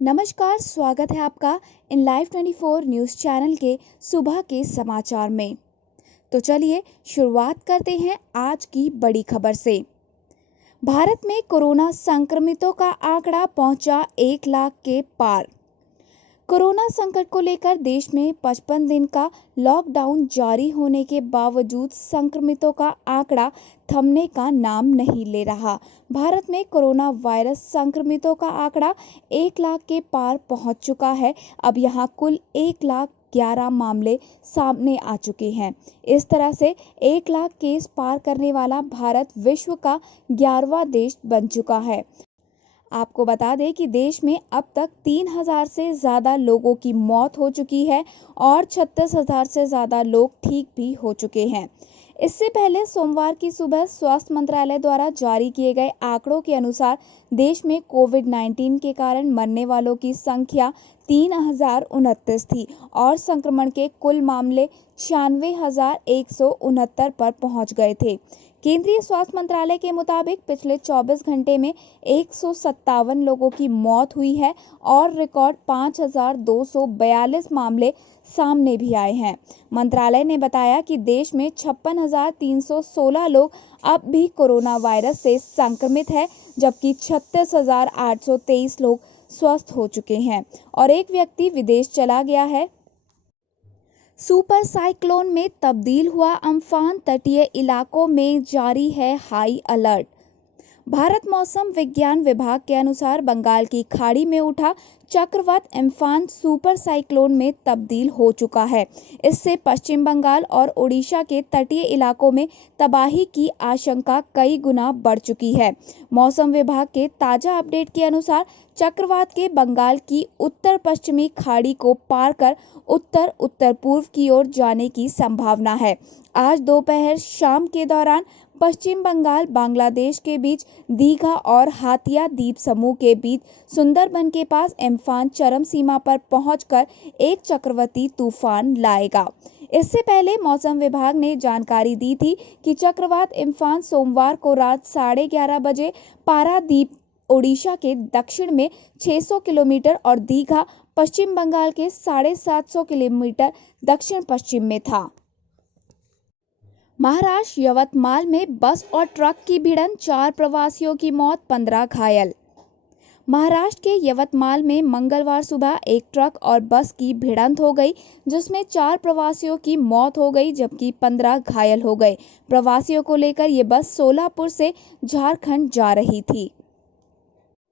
नमस्कार, स्वागत है आपका इन लाइव 24 न्यूज़ चैनल के सुबह के समाचार में। तो चलिए शुरुआत करते हैं आज की बड़ी खबर से। भारत में कोरोना संक्रमितों का आंकड़ा पहुंचा 1 लाख के पार। कोरोना संकट को लेकर देश में 55 दिन का लॉकडाउन जारी होने के बावजूद संक्रमितों का आंकड़ा थमने का नाम नहीं ले रहा। भारत में कोरोना वायरस संक्रमितों का आंकड़ा 1 लाख के पार पहुंच चुका है। अब यहां कुल 1,11 मामले सामने आ चुके हैं। इस तरह से 1 लाख केस पार करने वाला भारत विश्व का 11वां देश बन चुका है। आपको बता दें कि देश में अब तक 3,000 से ज़्यादा लोगों की मौत हो चुकी है और 36,000 से ज़्यादा लोग ठीक भी हो चुके हैं। इससे पहले सोमवार की सुबह स्वास्थ्य मंत्रालय द्वारा जारी किए गए आंकड़ों के अनुसार देश में कोविड-19 के कारण मरने वालों की संख्या 3,029 थी और संक्रमण के कुल मामले 96,169 पर पहुंच गए थे। केंद्रीय स्वास्थ्य मंत्रालय के मुताबिक पिछले 24 घंटे में 157 लोगों की मौत हुई है और रिकॉर्ड 5,242 मामले सामने भी आए हैं। मंत्रालय ने बताया कि देश में 56,316 लोग अब भी कोरोना वायरस से संक्रमित हैं, जबकि 36,823 लोग स्वस्थ हो चुके हैं और एक व्यक्ति विदेश चला गया है। सुपर साइक्लोन में तब्दील हुआ अम्फान, तटीय इलाकों में जारी है हाई अलर्ट। भारत मौसम विज्ञान विभाग के अनुसार बंगाल की खाड़ी में उठा चक्रवात अम्फान सुपर साइक्लोन में तब्दील हो चुका है। इससे पश्चिम बंगाल और ओडिशा के तटीय इलाकों में तबाही की आशंका कई गुना बढ़ चुकी है। मौसम विभाग के ताजा अपडेट के अनुसार चक्रवात के बंगाल की उत्तर पश्चिमी खाड़ी को पार कर उत्तर उत्तर पूर्व की ओर जाने की संभावना है। आज दोपहर शाम के दौरान पश्चिम बंगाल बांग्लादेश के बीच दीघा और हातिया द्वीप समूह के बीच सुंदरबन के पास अम्फान चरम सीमा पर पहुंचकर एक चक्रवाती तूफान लाएगा। इससे पहले मौसम विभाग ने जानकारी दी थी कि चक्रवात अम्फान सोमवार को रात 11:30 बजे पारादीप ओडिशा के दक्षिण में 600 किलोमीटर और दीघा पश्चिम बंगाल के 750 किलोमीटर दक्षिण पश्चिम में था। महाराष्ट्र यवतमाल में बस और ट्रक की भिड़ंत, 4 प्रवासियों की मौत, 15 घायल। महाराष्ट्र के यवतमाल में मंगलवार सुबह एक ट्रक और बस की भिड़ंत हो गई, जिसमें 4 प्रवासियों की मौत हो गई जबकि 15 घायल हो गए। प्रवासियों को लेकर ये बस सोलापुर से झारखंड जा रही थी।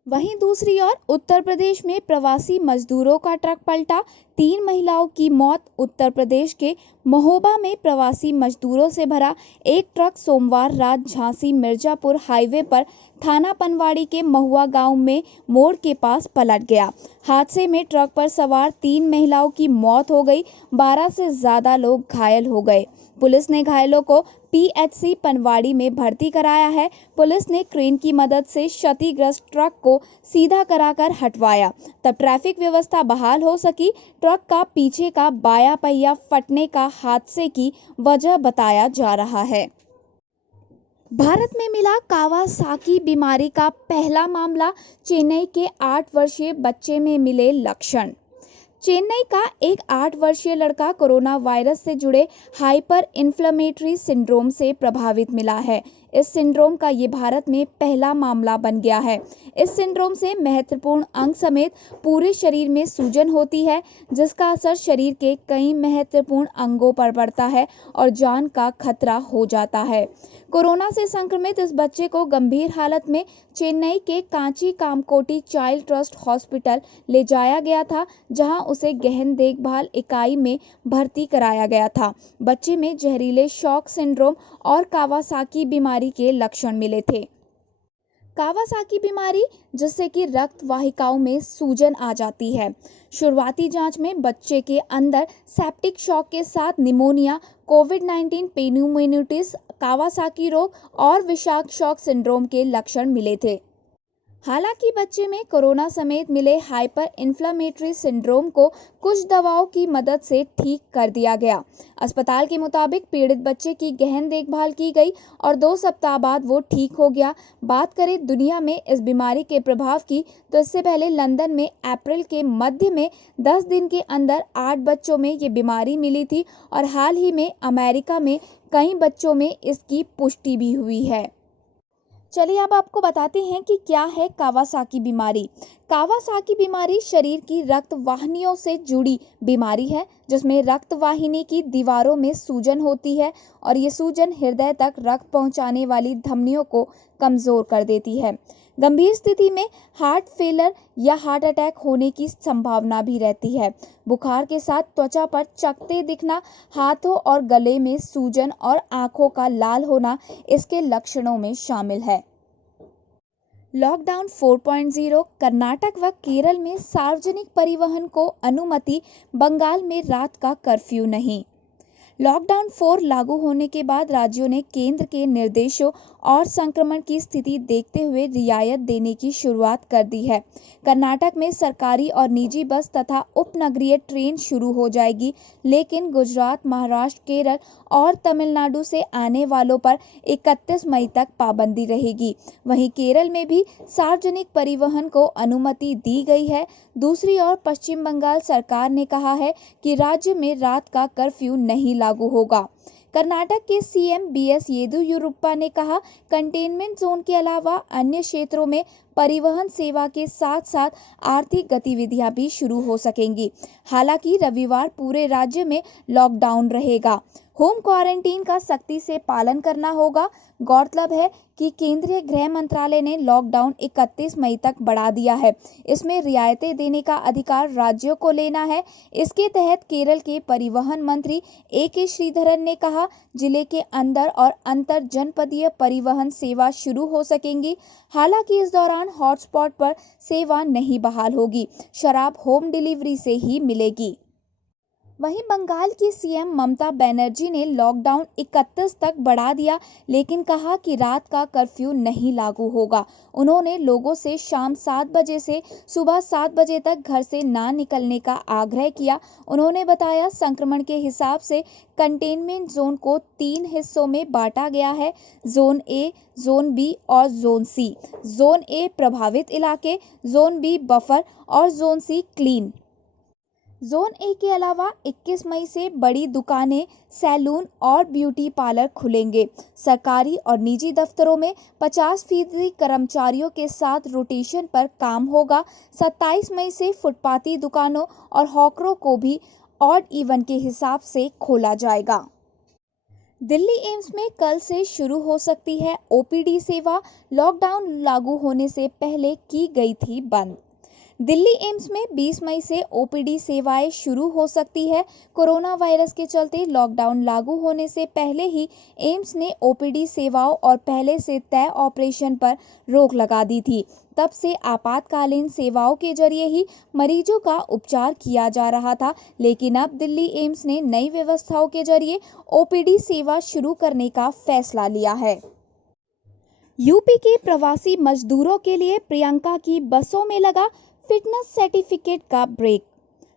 वहीं दूसरी ओर उत्तर प्रदेश में प्रवासी मजदूरों का ट्रक पलटा, 3 महिलाओं की मौत। उत्तर प्रदेश के महोबा में प्रवासी मजदूरों से भरा एक ट्रक सोमवार रात झांसी मिर्जापुर हाईवे पर थाना पनवाड़ी के महुआ गांव में मोड़ के पास पलट गया। हादसे में ट्रक पर सवार 3 महिलाओं की मौत हो गई, 12 से ज्यादा लोग घायल हो गए। पुलिस ने घायलों को पीएचसी पनवाड़ी में भर्ती कराया है। पुलिस ने क्रेन की मदद से क्षतिग्रस्त ट्रक को सीधा कराकर हटवाया, तब ट्रैफिक व्यवस्था बहाल हो सकी। ट्रक का पीछे का बायां पहिया फटने का हादसे की वजह बताया जा रहा है। भारत में मिला कावासाकी बीमारी का पहला मामला, चेन्नई के 8 वर्षीय बच्चे में मिले लक्षण। चेन्नई का एक 8 वर्षीय लड़का कोरोना वायरस से जुड़े हाइपर इन्फ्लेमेटरी सिंड्रोम से प्रभावित मिला है। इस सिंड्रोम का ये भारत में पहला मामला बन गया है। इस सिंड्रोम से महत्वपूर्ण अंग समेत पूरे शरीर में सूजन होती है, जिसका असर शरीर के कई महत्वपूर्ण अंगों पर पड़ता है और जान का खतरा हो जाता है। कोरोना से संक्रमित इस बच्चे को गंभीर हालत में चेन्नई के Kanchi Kamakoti child trust hospital ले जाया गया था, जहां उसे गहन देखभाल इकाई में भर्ती कराया गया था। बच्चे में जहरीले शॉक सिंड्रोम और कावासाकी बीमारी के लक्षण मिले थे। कावासाकी बीमारी, जिससे कि रक्त वाहिकाओं में सूजन आ जाती है। शुरुआती जांच में बच्चे के अंदर सेप्टिक शॉक के साथ निमोनिया, कोविड-19 पेन्यूमोनिटिस, कावासाकी रोग और विषाक्त शॉक सिंड्रोम के लक्षण मिले थे। हालांकि बच्चे में कोरोना समेत मिले हाइपर इन्फ्लेमेटरी सिंड्रोम को कुछ दवाओं की मदद से ठीक कर दिया गया। अस्पताल के मुताबिक पीड़ित बच्चे की गहन देखभाल की गई और 2 सप्ताह बाद वो ठीक हो गया। बात करें दुनिया में इस बीमारी के प्रभाव की, तो इससे पहले लंदन में अप्रैल के मध्य में 10 दिन के अंदर 8 बच्चों में ये बीमारी मिली थी और हाल ही में अमेरिका में कई बच्चों में इसकी पुष्टि भी हुई है। चलिए अब आपको बताते हैं कि क्या है कावासाकी बीमारी। कावासाकी बीमारी शरीर की रक्त वाहिनियों से जुड़ी बीमारी है, जिसमें रक्त वाहिनी की दीवारों में सूजन होती है और ये सूजन हृदय तक रक्त पहुंचाने वाली धमनियों को कमजोर कर देती है। गंभीर स्थिति में हार्ट फेलर या हार्ट अटैक होने की संभावना भी रहती है। बुखार के साथ त्वचा पर चकत्ते दिखना, हाथों और गले में सूजन और आंखों का लाल होना इसके लक्षणों में शामिल है। लॉकडाउन 4.0, कर्नाटक व केरल में सार्वजनिक परिवहन को अनुमति, बंगाल में रात का कर्फ्यू नहीं। लॉकडाउन 4 लागू होने के बाद राज्यों ने केंद्र के निर्देशों और संक्रमण की स्थिति देखते हुए रियायत देने की शुरुआत कर दी है। कर्नाटक में सरकारी और निजी बस तथा उपनगरीय ट्रेन शुरू हो जाएगी, लेकिन गुजरात, महाराष्ट्र, केरल और तमिलनाडु से आने वालों पर 31 मई तक पाबंदी रहेगी। वहीं केरल में भी सार्वजनिक परिवहन को अनुमति दी गई है। दूसरी ओर पश्चिम बंगाल सरकार ने कहा है कि राज्य में रात का कर्फ्यू नहीं लागू होगा। कर्नाटक के सीएम बीएस येदियुरप्पा ने कहा, कंटेनमेंट जोन के अलावा अन्य क्षेत्रों में परिवहन सेवा के साथ साथ आर्थिक गतिविधियां भी शुरू हो सकेंगी। हालांकि रविवार पूरे राज्य में लॉकडाउन रहेगा। होम क्वारंटीन का सख्ती से पालन करना होगा। गौरतलब है कि केंद्रीय गृह मंत्रालय ने लॉकडाउन 31 मई तक बढ़ा दिया है। इसमें रियायतें देने का अधिकार राज्यों को लेना है। इसके तहत केरल के परिवहन मंत्री ए.के. श्रीधरन ने कहा, जिले के अंदर और अंतर जनपदीय परिवहन सेवा शुरू हो सकेंगी। हालांकि इस दौरान हॉटस्पॉट पर सेवा नहीं बहाल होगी। शराब होम डिलीवरी से ही मिलेगी। वहीं बंगाल की सीएम ममता बनर्जी ने लॉकडाउन 31 तक बढ़ा दिया, लेकिन कहा कि रात का कर्फ्यू नहीं लागू होगा। उन्होंने लोगों से शाम 7 बजे से सुबह 7 बजे तक घर से ना निकलने का आग्रह किया। उन्होंने बताया, संक्रमण के हिसाब से कंटेनमेंट जोन को 3 हिस्सों में बांटा गया है, जोन ए, जोन बी और जोन सी। जोन ए प्रभावित इलाके, जोन बी बफर और zone C clean. Zone A के अलावा 21 मई से बड़ी दुकानें, सैलून और ब्यूटी पार्लर खुलेंगे। सरकारी और निजी दफ्तरों में 50% कर्मचारियों के साथ रोटेशन पर काम होगा। 27 मई से फुटपाती दुकानों और हॉकरों को भी ऑड इवन के हिसाब से खोला जाएगा। दिल्ली एम्स में कल से शुरू हो सकती है ओपीडी सेवा। लॉकडाउन लागू होने से पहले की गई थी बंद। दिल्ली एम्स में 20 मई से ओपीडी सेवाएं शुरू हो सकती है। कोरोना वायरस के चलते लॉकडाउन लागू होने से पहले ही एम्स ने ओपीडी सेवाओं और पहले से तय ऑपरेशन पर रोक लगा दी थी। तब से आपातकालीन सेवाओं के जरिए ही मरीजों का उपचार किया जा रहा था, लेकिन अब दिल्ली एम्स ने नई व्यवस्थाओं के जरिए ओपीडी सेवा शुरू करने का फैसला लिया है। यूपी के प्रवासी मजदूरों के लिए प्रियंका की बसों में लगा फिटनेस सर्टिफिकेट का ब्रेक।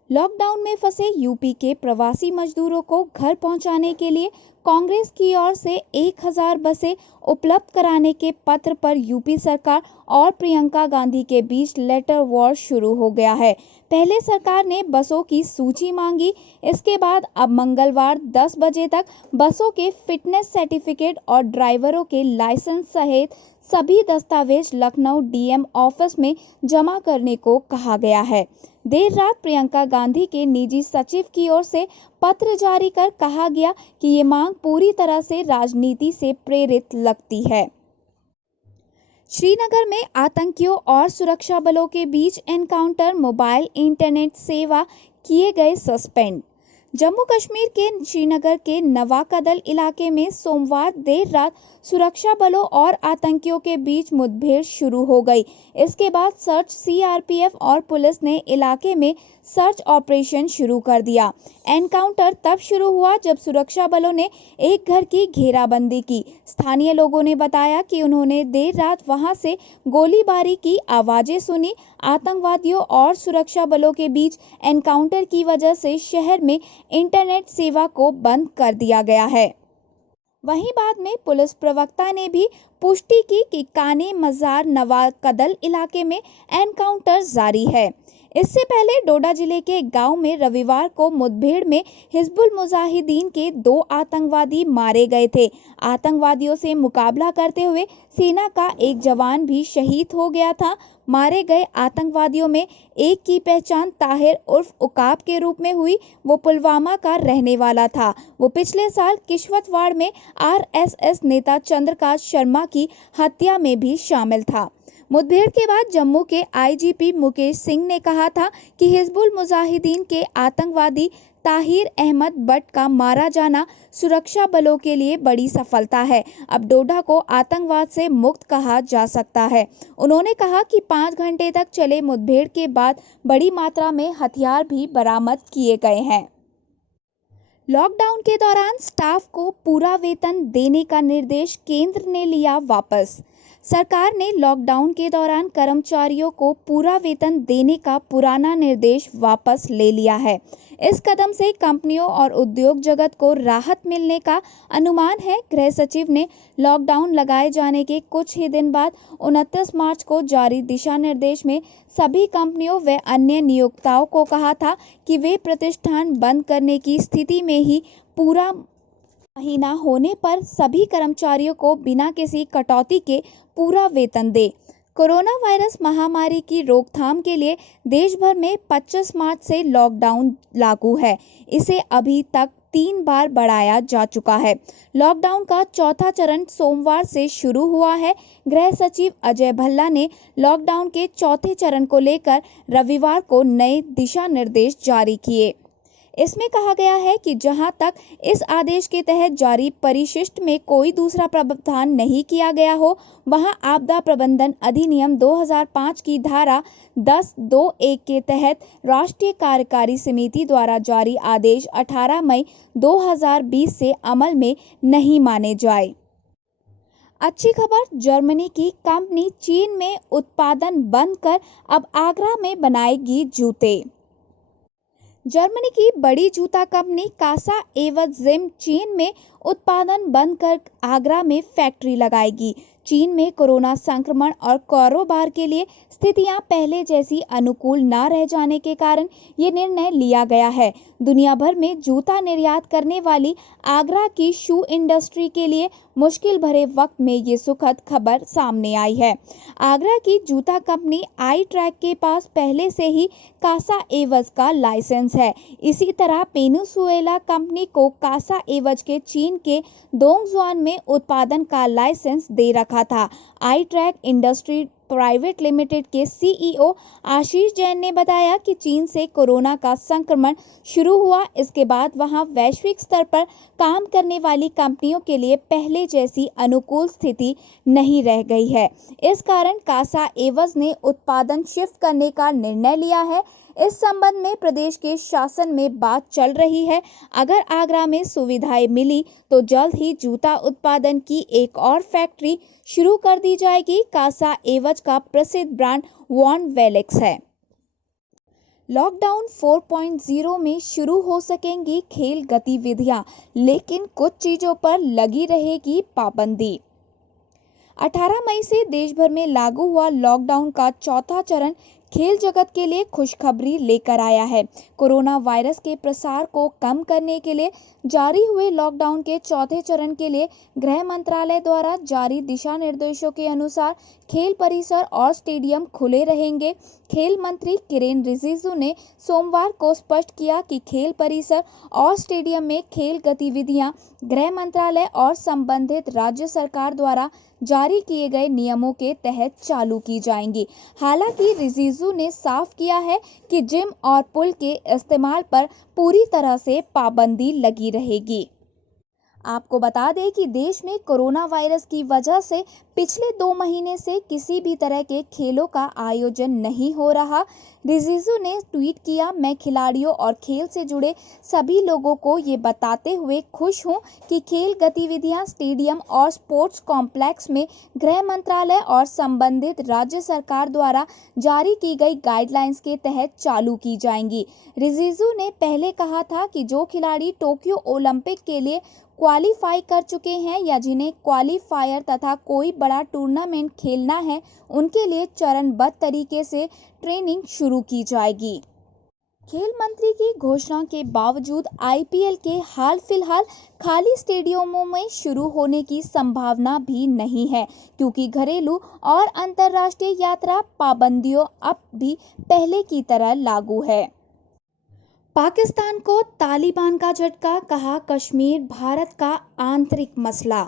लॉकडाउन में फंसे यूपी के प्रवासी मजदूरों को घर पहुंचाने के लिए कांग्रेस की ओर से 1000 बसें उपलब्ध कराने के पत्र पर यूपी सरकार और प्रियंका गांधी के बीच लेटर वॉर शुरू हो गया है। पहले सरकार ने बसों की सूची मांगी, इसके बाद अब मंगलवार 10 बजे तक बसों के फिटनेस सर्टिफिकेट और ड्राइवरों के लाइसेंस सहित सभी दस्तावेज लखनऊ डीएम ऑफिस में जमा करने को कहा गया है। देर रात प्रियंका गांधी के निजी सचिव की ओर से पत्र जारी कर कहा गया कि ये मांग पूरी तरह से राजनीति से प्रेरित लगती है। श्रीनगर में आतंकियों और सुरक्षा बलों के बीच एनकाउंटर, मोबाइल इंटरनेट सेवा किए गए सस्पेंड। जम्मू कश्मीर के श्रीनगर के नवाकदल इलाके में सोमवार देर रात सुरक्षा बलों और आतंकियों के बीच मुठभेड़ शुरू हो गई। इसके बाद सर्च सीआरपीएफ और पुलिस ने इलाके में सर्च ऑपरेशन शुरू कर दिया। एनकाउंटर तब शुरू हुआ जब सुरक्षा बलों ने एक घर की घेराबंदी की। स्थानीय लोगों ने बताया कि उन्होंने देर रात वहां से गोलीबारी की आवाजें सुनी। आतंकवादियों और सुरक्षा बलों के बीच एनकाउंटर की वजह से शहर में इंटरनेट सेवा को बंद कर दिया गया है। वहीं बाद में पुलिस प्रवक्ता ने भी पुष्टि की कि काने मजार नवाकदल इलाके में एनकाउंटर जारी है। इससे पहले डोडा जिले के गांव में रविवार को मुठभेड़ में हिजबुल मुजाहिदीन के 2 आतंकवादी मारे गए थे। आतंकवादियों से मुकाबला करते हुए सेना का एक जवान भी शहीद हो गया था। मारे गए आतंकवादियों में एक की पहचान ताहिर उर्फ उकाब के रूप में हुई। वो पुलवामा का रहने वाला था। वो पिछले साल किश्तवाड़ में आरएसएस नेता चंद्रकांत शर्मा की हत्या में भी शामिल था। मुठभेड़ के बाद जम्मू के आईजीपी मुकेश सिंह ने कहा था कि हिजबुल मुजाहिदीन के आतंकवादी ताहिर अहमद बट का मारा जाना सुरक्षा बलों के लिए बड़ी सफलता है। अब डोडा को आतंकवाद से मुक्त कहा जा सकता है। उन्होंने कहा कि 5 घंटे तक चले मुठभेड़ के बाद बड़ी मात्रा में हथियार भी बरामद किए गए हैं। लॉकडाउन के दौरान स्टाफ को पूरा वेतन देने का निर्देश केंद्र ने लिया वापस। सरकार ने लॉकडाउन के दौरान कर्मचारियों को पूरा वेतन देने का पुराना निर्देश वापस ले लिया है। इस कदम से कंपनियों और उद्योग जगत को राहत मिलने का अनुमान है। गृह सचिव ने लॉकडाउन लगाए जाने के कुछ ही दिन बाद 29 मार्च को जारी दिशा निर्देश में सभी कंपनियों व अन्य नियोक्ताओं को कहा था कि वे प्रतिष्ठान बंद करने की स्थिति में ही पूरा महीना होने पर सभी कर्मचारियों को बिना किसी कटौती के पूरा वेतन दे। कोरोना वायरस महामारी की रोकथाम के लिए देश भर में 25 मार्च से लॉकडाउन लागू है। इसे अभी तक 3 बार बढ़ाया जा चुका है। लॉकडाउन का चौथा चरण सोमवार से शुरू हुआ है। गृह सचिव अजय भल्ला ने लॉकडाउन के चौथे चरण को लेकर रविवार को नए दिशा निर्देश जारी किए। इसमें कहा गया है कि जहां तक इस आदेश के तहत जारी परिशिष्ट में कोई दूसरा प्रावधान नहीं किया गया हो, वहां आपदा प्रबंधन अधिनियम 2005 की धारा 10(2)(1) के तहत राष्ट्रीय कार्यकारी समिति द्वारा जारी आदेश 18 मई 2020 से अमल में नहीं माने जाए। अच्छी खबर, जर्मनी की कंपनी चीन में उत्पादन बंद कर अब आगरा में बनाएगी जूते। जर्मनी की बड़ी जूता कंपनी कासा एवज जिम चीन में उत्पादन बंद कर आगरा में फैक्ट्री लगाएगी। चीन में कोरोना संक्रमण और कारोबार के लिए स्थितियां पहले जैसी अनुकूल न रह जाने के कारण ये निर्णय लिया गया है। दुनिया भर में जूता निर्यात करने वाली आगरा की शू इंडस्ट्री के लिए मुश्किल भरे वक्त में ये सुखद खबर सामने आई है। आगरा की जूता कंपनी आई ट्रैक के पास पहले से ही कासा एवज का लाइसेंस है। इसी तरह पेनिसुएला कंपनी को कासा एवज के चीन के डोंगजुआन में उत्पादन का लाइसेंस दे रखा था। आई ट्रैक इंडस्ट्री प्राइवेट लिमिटेड के सीईओ आशीष जैन ने बताया कि चीन से कोरोना का संक्रमण शुरू हुआ, इसके बाद वहां वैश्विक स्तर पर काम करने वाली कंपनियों के लिए पहले जैसी अनुकूल स्थिति नहीं रह गई है। इस कारण कासा एवज ने उत्पादन शिफ्ट करने का निर्णय लिया है। इस संबंध में प्रदेश के शासन में बात चल रही है। अगर आगरा में सुविधाएं मिली तो जल्द ही जूता उत्पादन की एक और फैक्ट्री शुरू कर दी जाएगी। कासा एवज का प्रसिद्ध ब्रांड वॉन वेलेक्स है। लॉकडाउन 4.0 में शुरू हो सकेंगी खेल गतिविधियां, लेकिन कुछ चीजों पर लगी रहेगी पाबंदी। 18 मई से देश भर में लागू हुआ लॉकडाउन का चौथा चरण खेल जगत के लिए खुशखबरी लेकर आया है। कोरोना वायरस के प्रसार को कम करने के लिए जारी हुए लॉकडाउन के चौथे चरण के लिए गृह मंत्रालय द्वारा जारी दिशा निर्देशों के अनुसार खेल परिसर और स्टेडियम खुले रहेंगे। खेल मंत्री किरेन रिजिजू ने सोमवार को स्पष्ट किया कि खेल परिसर और स्टेडियम में खेल गतिविधियां गृह मंत्रालय और संबंधित राज्य सरकार द्वारा जारी किए गए नियमों के तहत चालू की जाएंगी। हालांकि रिजिजू ने साफ किया है कि जिम और पूल के इस्तेमाल पर पूरी तरह से पाबंदी लगी रहेगी। आपको बता दें कि देश में कोरोना वायरस की वजह से पिछले 2 महीने से किसी भी तरह के खेलों का आयोजन नहीं हो रहा। रिजिजू ने ट्वीट किया, मैं खिलाड़ियों और खेल से जुड़े सभी लोगों को ये बताते हुए खुश हूं कि खेल गतिविधियां स्टेडियम और स्पोर्ट्स कॉम्प्लेक्स में गृह मंत्रालय और संबंधित राज्य सरकार द्वारा जारी की गई गाइडलाइंस के तहत चालू की जाएंगी। रिजिजू ने पहले कहा था कि जो खिलाड़ी टोक्यो ओलंपिक के लिए क्वालिफाई कर चुके हैं या जिन्हें क्वालिफायर तथा कोई बड़ा टूर्नामेंट खेलना है, उनके लिए चरणबद्ध तरीके से ट्रेनिंग शुरू की जाएगी। खेल मंत्री की घोषणा के बावजूद आईपीएल के हाल फिलहाल खाली स्टेडियमों में शुरू होने की संभावना भी नहीं है, क्योंकि घरेलू और अंतर्राष्ट्रीय यात्रा पाबंदियों अब भी पहले की तरह लागू है। पाकिस्तान को तालिबान का झटका, कहा कश्मीर भारत का आंतरिक मसला।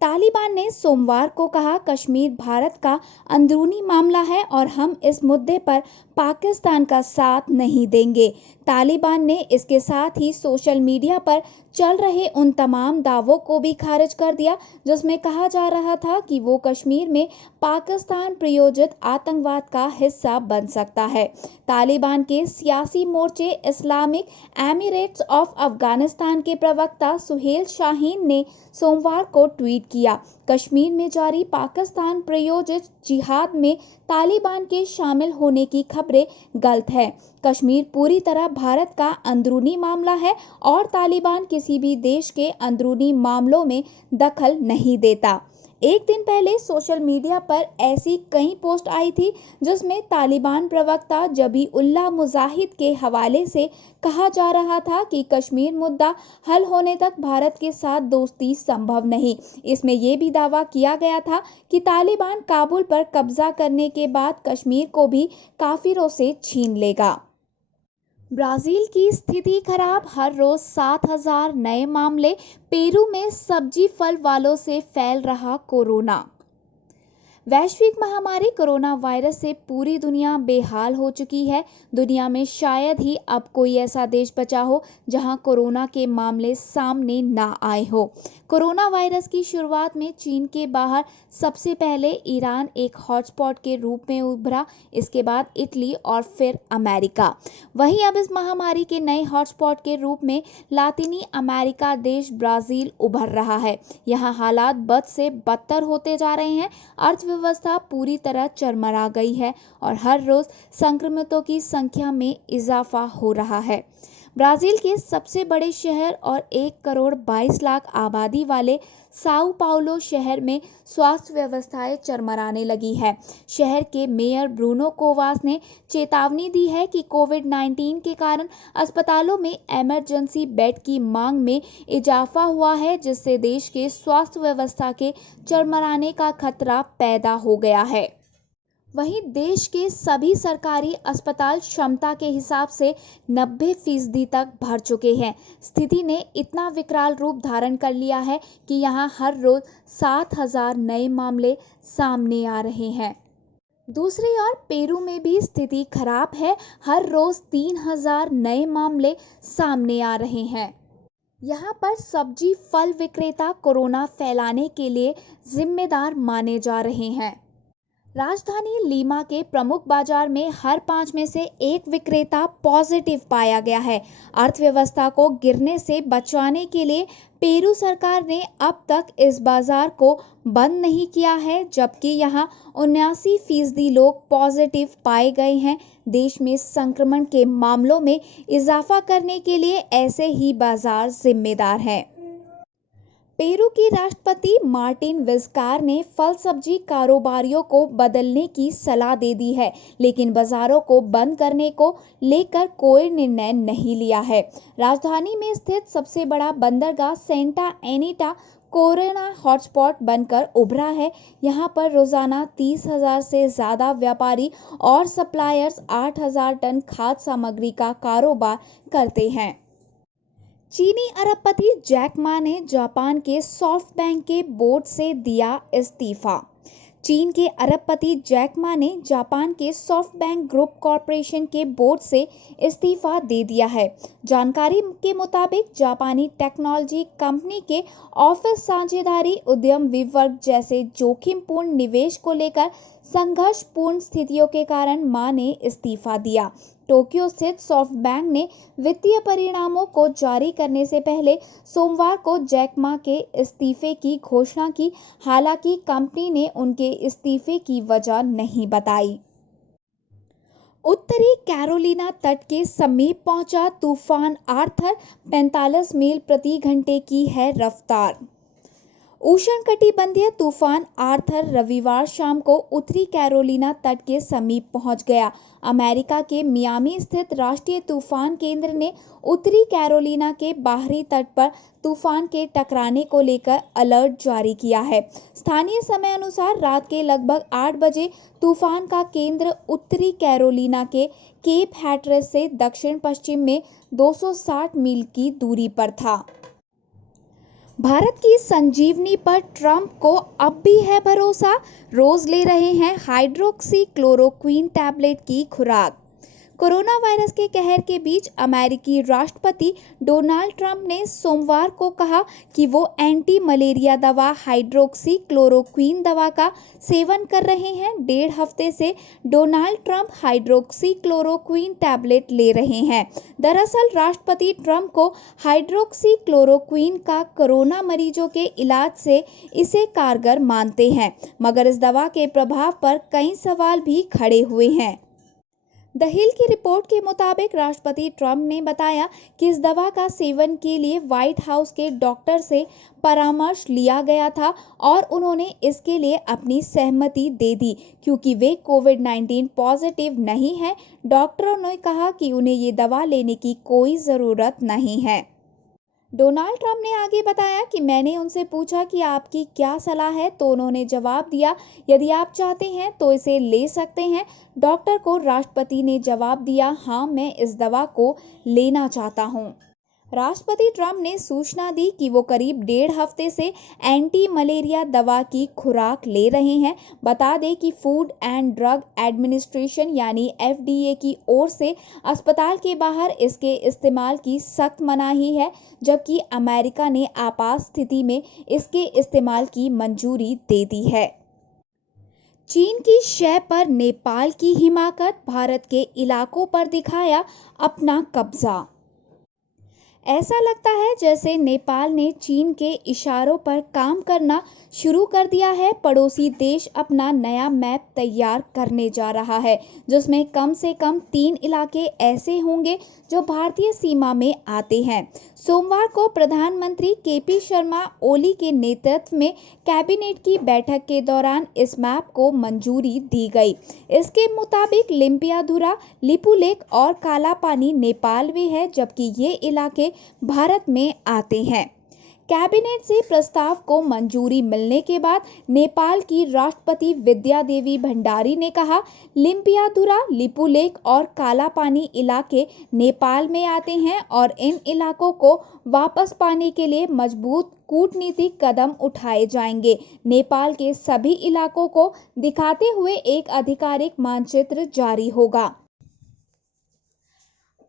तालिबान ने सोमवार को कहा, कश्मीर भारत का अंदरूनी मामला है और हम इस मुद्दे पर पाकिस्तान का साथ नहीं देंगे। तालिबान ने इसके साथ ही सोशल मीडिया पर चल रहे उन तमाम दावों को भी खारिज कर दिया जिसमें कहा जा रहा था कि वो कश्मीर में पाकिस्तान प्रायोजित आतंकवाद का हिस्सा बन सकता है। तालिबान के सियासी मोर्चे इस्लामिक एमिरेट्स ऑफ अफगानिस्तान के प्रवक्ता सुहेल शाहीन ने सोमवार को ट्वीट किया, कश्मीर में जारी पाकिस्तान प्रायोजित जिहाद में तालिबान के शामिल होने की खबरें गलत है। कश्मीर पूरी तरह भारत का अंदरूनी मामला है और तालिबान किसी भी देश के अंदरूनी मामलों में दखल नहीं देता। एक दिन पहले सोशल मीडिया पर ऐसी कई पोस्ट आई थी जिसमें तालिबान प्रवक्ता जबीउल्लाह मुजाहिद के हवाले से कहा जा रहा था कि कश्मीर मुद्दा हल होने तक भारत के साथ दोस्ती संभव नहीं। इसमें यह भी दावा किया गया था कि तालिबान काबुल पर कब्जा करने के बाद कश्मीर को भी काफिरों से छीन लेगा। ब्राजील की स्थिति खराब, हर रोज 7,000 नए मामले। पेरू में सब्जी फल वालों से फैल रहा कोरोना। वैश्विक महामारी कोरोना वायरस से पूरी दुनिया बेहाल हो चुकी है। दुनिया में शायद ही अब कोई ऐसा देश बचा हो जहां कोरोना के मामले सामने ना आए हो। कोरोना वायरस की शुरुआत में चीन के बाहर सबसे पहले ईरान एक हॉटस्पॉट के रूप में उभरा, इसके बाद इटली और फिर अमेरिका। वहीं अब इस महामारी के नए हॉटस्पॉट के रूप में लातिनी अमेरिका देश ब्राजील उभर रहा है। यहाँ हालात बद से बदतर होते जा रहे हैं। अर्थव्यवस्था पूरी तरह चरमरा गई है और हर रोज संक्रमितों की संख्या में इजाफा हो रहा है। ब्राजील के सबसे बड़े शहर और 1,22,00,000 आबादी वाले साओ पाउलो शहर में स्वास्थ्य व्यवस्थाएं चरमराने लगी है। शहर के मेयर ब्रूनो कोवास ने चेतावनी दी है कि कोविड-19 के कारण अस्पतालों में इमरजेंसी बेड की मांग में इजाफा हुआ है, जिससे देश के स्वास्थ्य व्यवस्था के चरमराने का खतरा पैदा हो गया है। वहीं देश के सभी सरकारी अस्पताल क्षमता के हिसाब से 90% तक भर चुके हैं। स्थिति ने इतना विकराल रूप धारण कर लिया है कि यहां हर रोज 7,000 नए मामले सामने आ रहे हैं। दूसरी ओर पेरू में भी स्थिति खराब है, हर रोज 3,000 नए मामले सामने आ रहे हैं। यहाँ पर सब्जी फल विक्रेता कोरोना फैलाने के लिए जिम्मेदार माने जा रहे हैं। राजधानी लीमा के प्रमुख बाजार में हर 5 में से 1 विक्रेता पॉजिटिव पाया गया है। अर्थव्यवस्था को गिरने से बचाने के लिए पेरू सरकार ने अब तक इस बाजार को बंद नहीं किया है, जबकि यहाँ 79% लोग पॉजिटिव पाए गए हैं। देश में संक्रमण के मामलों में इजाफा करने के लिए ऐसे ही बाजार जिम्मेदार हैं। पेरू की राष्ट्रपति मार्टिन विज़कार ने फल सब्जी कारोबारियों को बदलने की सलाह दे दी है, लेकिन बाजारों को बंद करने को लेकर कोई निर्णय नहीं लिया है। राजधानी में स्थित सबसे बड़ा बंदरगाह सेंटा एनीटा कोरोना हॉटस्पॉट बनकर उभरा है। यहां पर रोजाना 30,000 से ज्यादा व्यापारी और सप्लायर्स 8,000 टन खाद्य सामग्री का कारोबार करते हैं। चीनी अरबपति जैक मा ने जापान के सॉफ्टबैंक के बोर्ड से दिया इस्तीफा। चीन के अरबपति जैक मा ने जापान के सॉफ्टबैंक ग्रुप कॉरपोरेशन के बोर्ड से इस्तीफा दे दिया है। जानकारी के मुताबिक जापानी टेक्नोलॉजी कंपनी के ऑफिस साझेदारी उद्यम विवर्ग जैसे जोखिमपूर्ण निवेश को लेकर संघर्षपूर्ण स्थितियों के कारण मा ने इस्तीफा दिया। टोक्यो स्थित सॉफ्टबैंक ने वित्तीय परिणामों को जारी करने से पहले सोमवार को जैक मा के इस्तीफे की घोषणा की। हालांकि कंपनी ने उनके इस्तीफे की वजह नहीं बताई। उत्तरी कैरोलिना तट के समीप पहुंचा तूफान आर्थर, 45 मील प्रति घंटे की है रफ्तार। उष्णकटिबंधीय तूफान आर्थर रविवार शाम को उत्तरी कैरोलिना तट के समीप पहुंच गया। अमेरिका के मियामी स्थित राष्ट्रीय तूफान केंद्र ने उत्तरी कैरोलिना के बाहरी तट पर तूफान के टकराने को लेकर अलर्ट जारी किया है। स्थानीय समय अनुसार रात के लगभग 8 बजे तूफान का केंद्र उत्तरी कैरोलिना के केप हैटरेस से दक्षिण पश्चिम में 260 मील की दूरी पर था। भारत की संजीवनी पर ट्रंप को अब भी है भरोसा, रोज ले रहे हैं हाइड्रोक्सी क्लोरोक्वीन टैबलेट की खुराक। कोरोना वायरस के कहर के बीच अमेरिकी राष्ट्रपति डोनाल्ड ट्रंप ने सोमवार को कहा कि वो एंटी मलेरिया दवा हाइड्रोक्सी क्लोरोक्वीन दवा का सेवन कर रहे हैं। 1.5 हफ्ते से Donald Trump hydroxy chloroquine tablet ले रहे हैं। दरअसल राष्ट्रपति ट्रंप को हाइड्रोक्सी क्लोरोक्वीन का कोरोना मरीजों के इलाज से इसे कारगर मानते हैं, मगर इस दवा के प्रभाव पर कई सवाल भी खड़े हुए हैं। द हिल की रिपोर्ट के मुताबिक राष्ट्रपति ट्रंप ने बताया कि इस दवा का सेवन के लिए व्हाइट हाउस के डॉक्टर से परामर्श लिया गया था और उन्होंने इसके लिए अपनी सहमति दे दी क्योंकि वे कोविड-19 पॉजिटिव नहीं हैं। डॉक्टरों ने कहा कि उन्हें ये दवा लेने की कोई ज़रूरत नहीं है। डोनाल्ड ट्रंप ने आगे बताया कि मैंने उनसे पूछा कि आपकी क्या सलाह है, तो उन्होंने जवाब दिया, यदि आप चाहते हैं तो इसे ले सकते हैं। डॉक्टर को राष्ट्रपति ने जवाब दिया, हाँ, मैं इस दवा को लेना चाहता हूं। राष्ट्रपति ट्रंप ने सूचना दी कि वो करीब 1.5 हफ्ते से एंटी मलेरिया दवा की खुराक ले रहे हैं। बता दें कि फूड एंड ड्रग एडमिनिस्ट्रेशन यानी FDA की ओर से अस्पताल के बाहर इसके इस्तेमाल की सख्त मनाही है, जबकि अमेरिका ने आपात स्थिति में इसके इस्तेमाल की मंजूरी दे दी है। चीन की शय पर नेपाल की हिमाकत, भारत के इलाकों पर दिखाया अपना कब्जा। ऐसा लगता है जैसे नेपाल ने चीन के इशारों पर काम करना शुरू कर दिया है। पड़ोसी देश अपना नया मैप तैयार करने जा रहा है, जिसमें कम से कम 3 इलाके ऐसे होंगे जो भारतीय सीमा में आते हैं। सोमवार को प्रधानमंत्री KP शर्मा ओली के नेतृत्व में कैबिनेट की बैठक के दौरान इस मैप को मंजूरी दी गई। इसके मुताबिक लिम्पियाधुरा, लिपुलेख और कालापानी नेपाल में है, जबकि ये इलाके भारत में आते हैं। कैबिनेट से प्रस्ताव को मंजूरी मिलने के बाद नेपाल की राष्ट्रपति विद्या देवी भंडारी ने कहा, लिम्पियाधुरा, लिपुलेख और कालापानी इलाके नेपाल में आते हैं और इन इलाकों को वापस पाने के लिए मजबूत कूटनीतिक कदम उठाए जाएंगे। नेपाल के सभी इलाकों को दिखाते हुए एक आधिकारिक मानचित्र जारी होगा।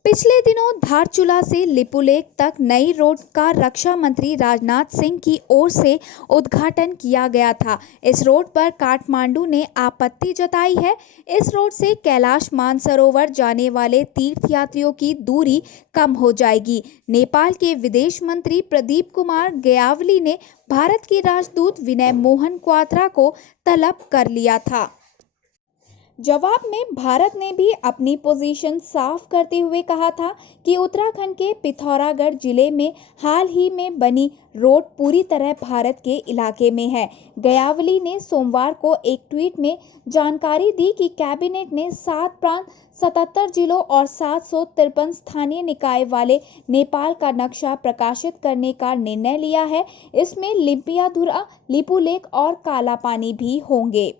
पिछले दिनों धारचूला से लिपुलेख तक नई रोड का रक्षा मंत्री राजनाथ सिंह की ओर से उद्घाटन किया गया था। इस रोड पर काठमांडू ने आपत्ति जताई है। इस रोड से कैलाश मानसरोवर जाने वाले तीर्थयात्रियों की दूरी कम हो जाएगी। नेपाल के विदेश मंत्री प्रदीप कुमार ग्यावाली ने भारत के राजदूत विनय मोहन क्वात्रा को तलब कर लिया था। जवाब में भारत ने भी अपनी पोजीशन साफ करते हुए कहा था कि उत्तराखंड के पिथौरागढ़ जिले में हाल ही में बनी रोड पूरी तरह भारत के इलाके में है। गयावली ने सोमवार को एक ट्वीट में जानकारी दी कि कैबिनेट ने 7 प्रांत, 77 जिलों और 753 स्थानीय निकाय वाले नेपाल का नक्शा प्रकाशित करने का निर्णय लिया है। इसमें लिम्पियाधुरा, लिपुलेख और कालापानी भी होंगे।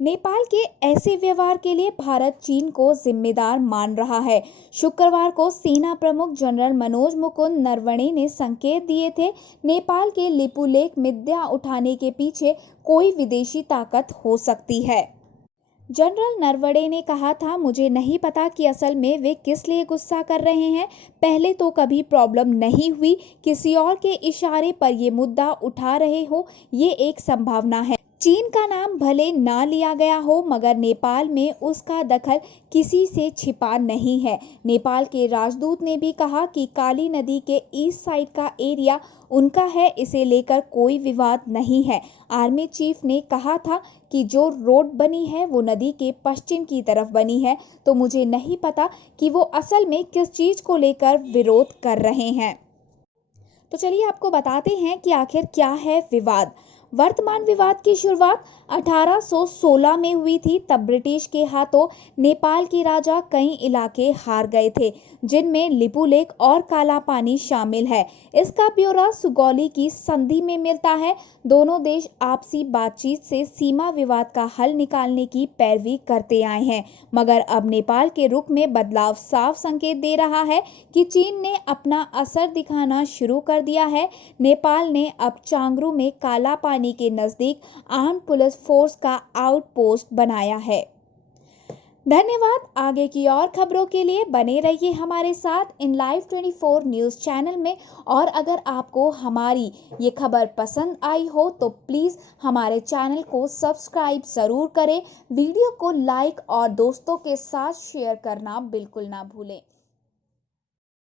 नेपाल के ऐसे व्यवहार के लिए भारत चीन को जिम्मेदार मान रहा है। शुक्रवार को सेना प्रमुख जनरल मनोज मुकुंद नरवणे ने संकेत दिए थे, नेपाल के लिपुलेख मुद्दा उठाने के पीछे कोई विदेशी ताकत हो सकती है। जनरल नरवणे ने कहा था, मुझे नहीं पता कि असल में वे किस लिए गुस्सा कर रहे हैं। पहले तो कभी प्रॉब्लम नहीं हुई, किसी और के इशारे पर ये मुद्दा उठा रहे हो, ये एक संभावना है। चीन का नाम भले ना लिया गया हो, मगर नेपाल में उसका दखल किसी से छिपा नहीं है। नेपाल के राजदूत ने भी कहा कि काली नदी के ईस्ट साइड का एरिया उनका है, इसे लेकर कोई विवाद नहीं है। आर्मी चीफ ने कहा था कि जो रोड बनी है वो नदी के पश्चिम की तरफ बनी है, तो मुझे नहीं पता कि वो असल में किस चीज को लेकर विरोध कर रहे हैं। तो चलिए आपको बताते हैं कि आखिर क्या है विवाद। वर्तमान विवाद की शुरुआत 1816 में हुई थी। तब ब्रिटिश के हाथों नेपाल के राजा कई इलाके हार गए थे, जिनमें लिपुलेख और कालापानी शामिल है। इसका ब्यौरा सुगौली की संधि में मिलता है। दोनों देश आपसी बातचीत से सीमा विवाद का हल निकालने की पैरवी करते आए हैं, मगर अब नेपाल के रुख में बदलाव साफ संकेत दे रहा है कि चीन ने अपना असर दिखाना शुरू कर दिया है। नेपाल ने अब चांगरू में कालापानी के नजदीक आर्म्ड पुलिस फोर्स का आउटपोस्ट बनाया है। धन्यवाद। आगे की और खबरों के लिए बने रहिए हमारे साथ इन लाइव 24 न्यूज चैनल में। और अगर आपको हमारी ये खबर पसंद आई हो तो प्लीज हमारे चैनल को सब्सक्राइब जरूर करें। वीडियो को लाइक और दोस्तों के साथ शेयर करना बिल्कुल ना भूलें।